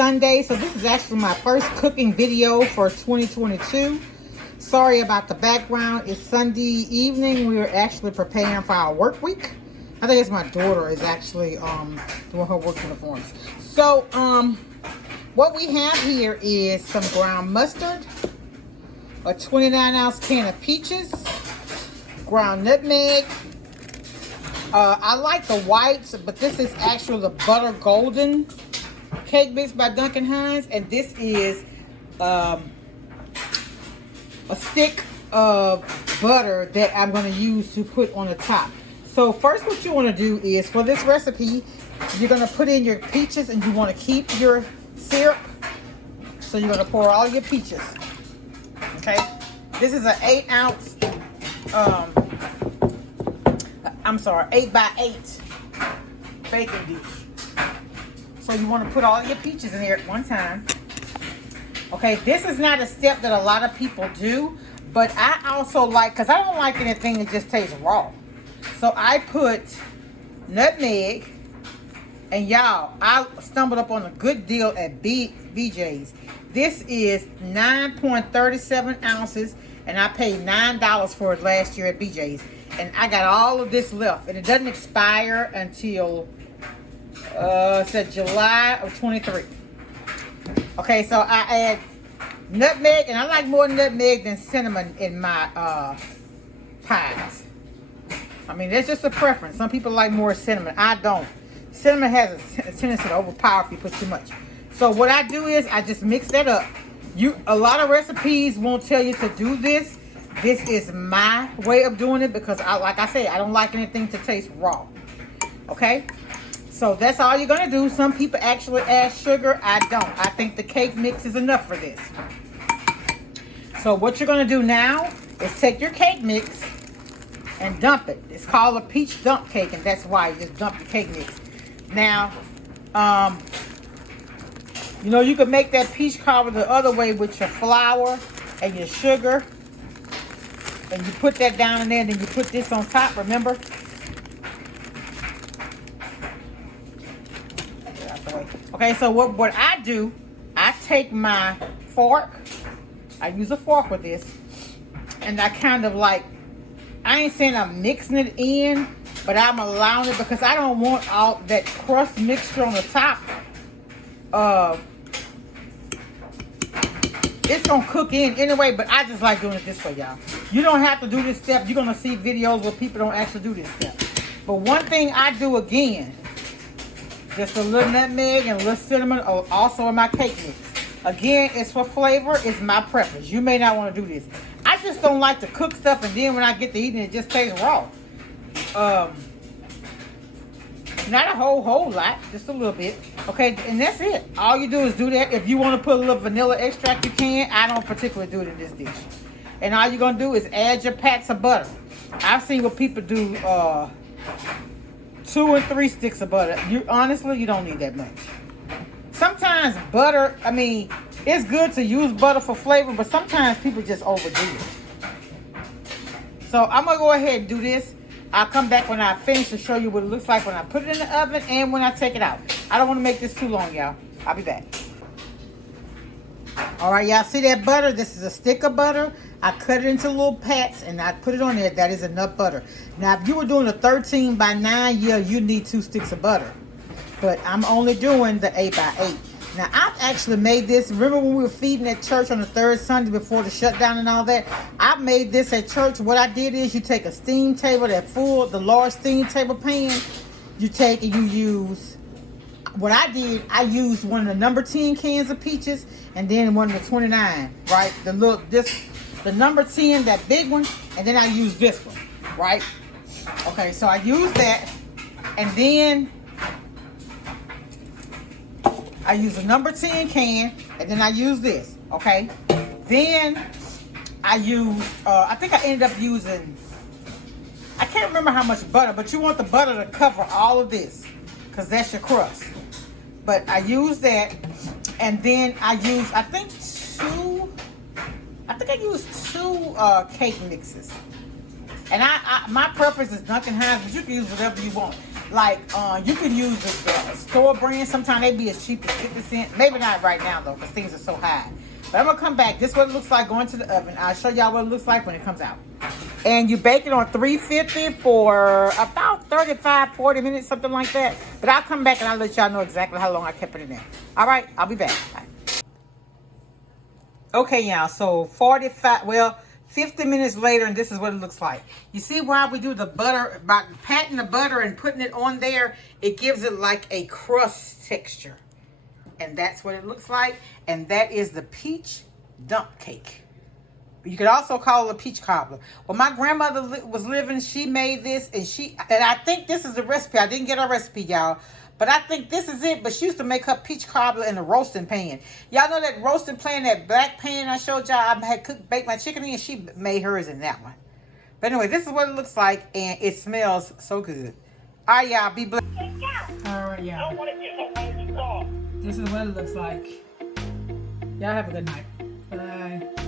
Sunday, so this is actually my first cooking video for 2022. Sorry about the background. It's Sunday evening. We're actually preparing for our work week. I think it's my daughter is actually doing her work uniforms. So what we have here is some ground mustard, a 29-ounce can of peaches, ground nutmeg. I like the whites, but this is actually the butter golden cake mix by Duncan Hines, and this is a stick of butter that I'm going to use to put on the top. So first what you want to do is, for this recipe, you're going to put in your peaches and you want to keep your syrup. So you're going to pour all your peaches. Okay? This is an 8-ounce, 8x8 baking dish. So you want to put all your peaches in there at one time. Okay, this is not a step that a lot of people do, but I also like, because I don't like anything that just tastes raw. So I put nutmeg, and y'all, I stumbled up on a good deal at VJ's. This is 9.37 ounces, and I paid $9 for it last year at BJ's. And I got all of this left, and it doesn't expire until it said July of 23. Okay, so I add nutmeg, and I like more nutmeg than cinnamon in my pies. I mean, that's just a preference. Some people like more cinnamon. I don't. Cinnamon has a tendency to overpower if you put too much. So what I do is I just mix that up. A lot of recipes won't tell you to do this. This is my way of doing it because, like I said, I don't like anything to taste raw. Okay? So that's all you're going to do. Some people actually add sugar. I don't. I think the cake mix is enough for this. So what you're going to do now is take your cake mix and dump it. It's called a peach dump cake, and that's why you just dump the cake mix. Now, you know, you can make that peach cobbler the other way with your flour and your sugar. And you put that down in there, and then you put this on top, remember? Okay, so what I do, I take my fork. I use a fork with this. And I kind of like, I ain't saying I'm mixing it in, but I'm allowing it because I don't want all that crust mixture on the top. It's gonna cook in anyway, but I just like doing it this way, y'all. You don't have to do this step. You're gonna see videos where people don't actually do this step. But one thing I do again, just a little nutmeg and a little cinnamon, also in my cake mix. Again, it's for flavor. It's my preference. You may not want to do this. I just don't like to cook stuff, and then when I get to eating, it just tastes raw. Not a whole lot, just a little bit. Okay, and that's it. All you do is do that. If you want to put a little vanilla extract, you can. I don't particularly do it in this dish. And all you're going to do is add your pats of butter. I've seen what people do 2 and 3 sticks of butter. Honestly, you don't need that much. Sometimes butter, I mean, it's good to use butter for flavor, but sometimes people just overdo it. So I'm going to go ahead and do this. I'll come back when I finish to show you what it looks like when I put it in the oven and when I take it out. I don't want to make this too long, y'all. I'll be back. All right, y'all see that butter? This is a stick of butter. I cut it into little pats and I put it on there. That is enough butter. Now, if you were doing a 13 by 9, yeah, you need 2 sticks of butter. But I'm only doing the 8 by 8. Now, I've actually made this. Remember when we were feeding at church on the 3rd Sunday before the shutdown and all that? I made this at church. What I did is you take a steam table, the large steam table pan. You take and you use, what I did, I used one of the number 10 cans of peaches and then one of the 29, right? The number 10, that big one, and then I used this one, right? Okay, so I used that, and then I use a number 10 can, and then I use this, okay? Then I use, I think I ended up using, I can't remember how much butter, but you want the butter to cover all of this, because that's your crust. But I use that, and then I use, I think I used 2 cake mixes. And my preference is Duncan Hines, but you can use whatever you want. Like, you can use the store brand. Sometimes they be as cheap as 50 cents. Maybe not right now, though, because things are so high. But I'm going to come back. This is what it looks like going to the oven. I'll show y'all what it looks like when it comes out. And you bake it on 350 for about 35, 40 minutes, something like that. But I'll come back and I'll let y'all know exactly how long I kept it in there. All right, I'll be back. Bye. Okay, y'all, so 50 minutes later, and this is what it looks like. You see why we do the butter, by patting the butter and putting it on there, it gives it like a crust texture. And that's what it looks like. And that is the peach dump cake. You could also call it a peach cobbler. When my grandmother was living, she made this, and I think this is the recipe. I didn't get her recipe, y'all. But I think this is it. But she used to make her peach cobbler in a roasting pan. Y'all know that roasting pan, that black pan I showed y'all I had baked my chicken in? She made hers in that one. But anyway, this is what it looks like. And it smells so good. All right, y'all. Be blessed. All right, y'all. This is what it looks like. Y'all have a good night. Bye.